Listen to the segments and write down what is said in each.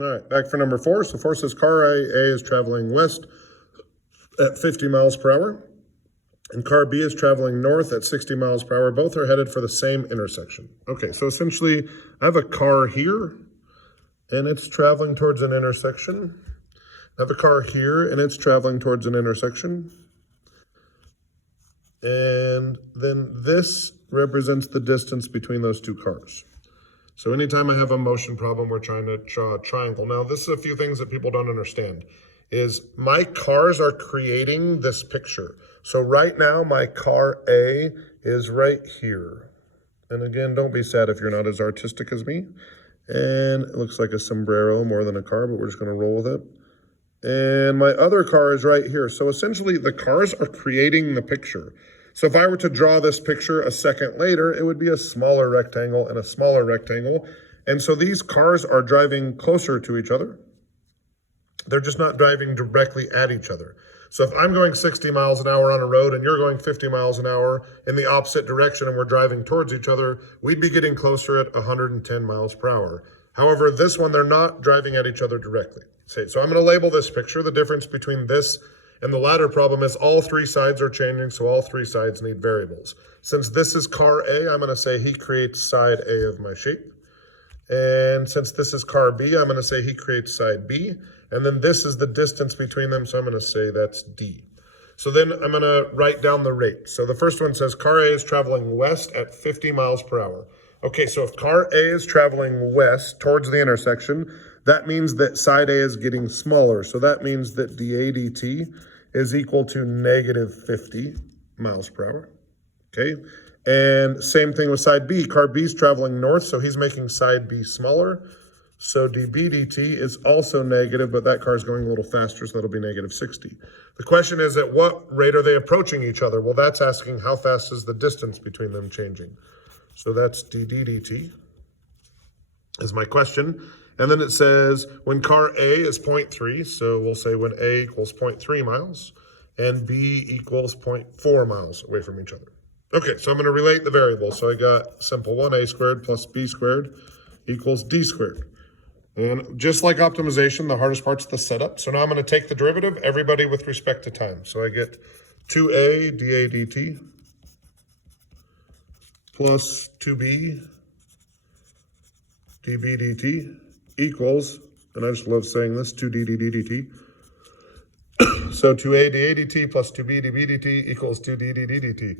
All right, back for number 4. So 4 says car A is traveling west at 50 miles per hour, and car B is traveling north at 60 miles per hour. Both are headed for the same intersection. Okay, so essentially, I have a car here, and it's traveling towards an intersection. I have a car here, and it's traveling towards an intersection. And then this represents the distance between those two cars. So anytime I have a motion problem, we're trying to draw a triangle. Now, this is a few things that people don't understand, is my cars are creating this picture. So right now, my car A is right here. And again, don't be sad if you're not as artistic as me. And it looks like a sombrero more than a car, but we're just gonna roll with it. And my other car is right here. So essentially, the cars are creating the picture. So if I were to draw this picture a second later, it would be a smaller rectangle and a smaller rectangle. And so these cars are driving closer to each other. They're just not driving directly at each other. So if I'm going 60 miles an hour on a road and you're going 50 miles an hour in the opposite direction and we're driving towards each other, we'd be getting closer at 110 miles per hour. However, this one, they're not driving at each other directly. So I'm going to label this picture. The difference between this and the latter problem is all 3 sides are changing, so all 3 sides need variables. Since this is car A, I'm going to say he creates side A of my shape. And since this is car B, I'm going to say he creates side B. And then this is the distance between them, so I'm going to say that's D. So then I'm going to write down the rate. So the first one says car A is traveling west at 50 miles per hour. Okay, so if car A is traveling west towards the intersection, that means that side A is getting smaller. So that means that dA dt is equal to negative 50 miles per hour, okay? And same thing with side B. Car B is traveling north, so he's making side B smaller. So dB dt is also negative, but that car is going a little faster, so that'll be negative 60. The question is, at what rate are they approaching each other? Well, that's asking how fast is the distance between them changing. So that's dD dt is my question. And then it says when car A is 0.3, so we'll say when A equals 0.3 miles and B equals 0.4 miles away from each other. Okay, so I'm going to relate the variables. So I got simple 1A squared plus B squared equals D squared. And just like optimization, the hardest part's the setup. So now I'm going to take the derivative, everybody with respect to time. So I get 2A dA dt plus 2B dB dt equals, and I just love saying this, 2D dt. So 2A dA dt plus 2B dB dt equals 2D dt.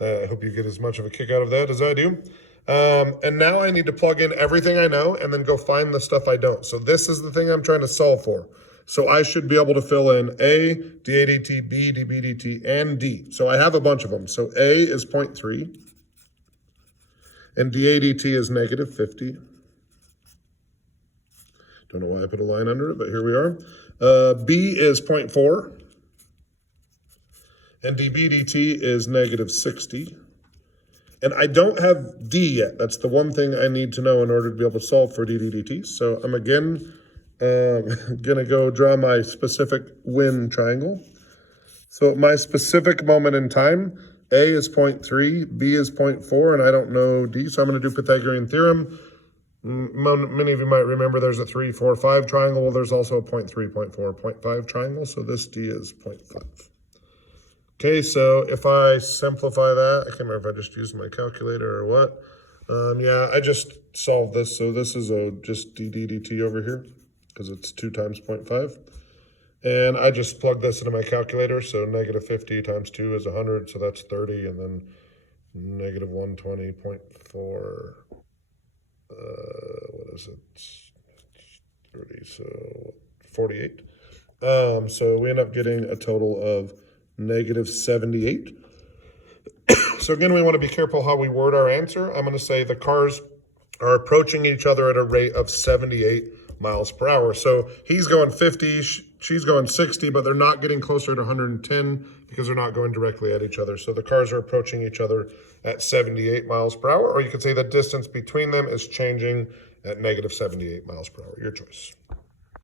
I hope you get as much of a kick out of that as I do. And now I need to plug in everything I know and then go find the stuff I don't. So this is the thing I'm trying to solve for. So I should be able to fill in A, dA dt, B, dB dt, and D. So I have a bunch of them. So A is 0.3, and dA dt is negative 50. Don't know why I put a line under it, but here we are. B is 0.4, and dB dt is negative 60. And I don't have D yet. That's the one thing I need to know in order to be able to solve for dD dt. So I'm again gonna go draw my specific win triangle. So at my specific moment in time, A is 0.3, B is 0.4, and I don't know D, so I'm gonna do Pythagorean theorem. Many of you might remember there's a 3, 4, 5 triangle. Well, there's also a 0.3, 0.4, 0.5 triangle, so this D is 0.5. Okay, so if I simplify that, I can't remember if I just used my calculator or what. Yeah, I just solved this, so this is just dD dt over here, because it's 2 times 0.5. And I just plugged this into my calculator, so negative 50 times 2 is 100, so that's 30, and then negative 120.4. What is it? 30, so 48. So we end up getting a total of negative 78. So again, we want to be careful how we word our answer. I'm going to say the cars are approaching each other at a rate of 78 miles per hour. So he's going 50, she's going 60, but they're not getting closer to 110 because they're not going directly at each other. So the cars are approaching each other at 78 miles per hour, or you could say the distance between them is changing at negative 78 miles per hour. Your choice.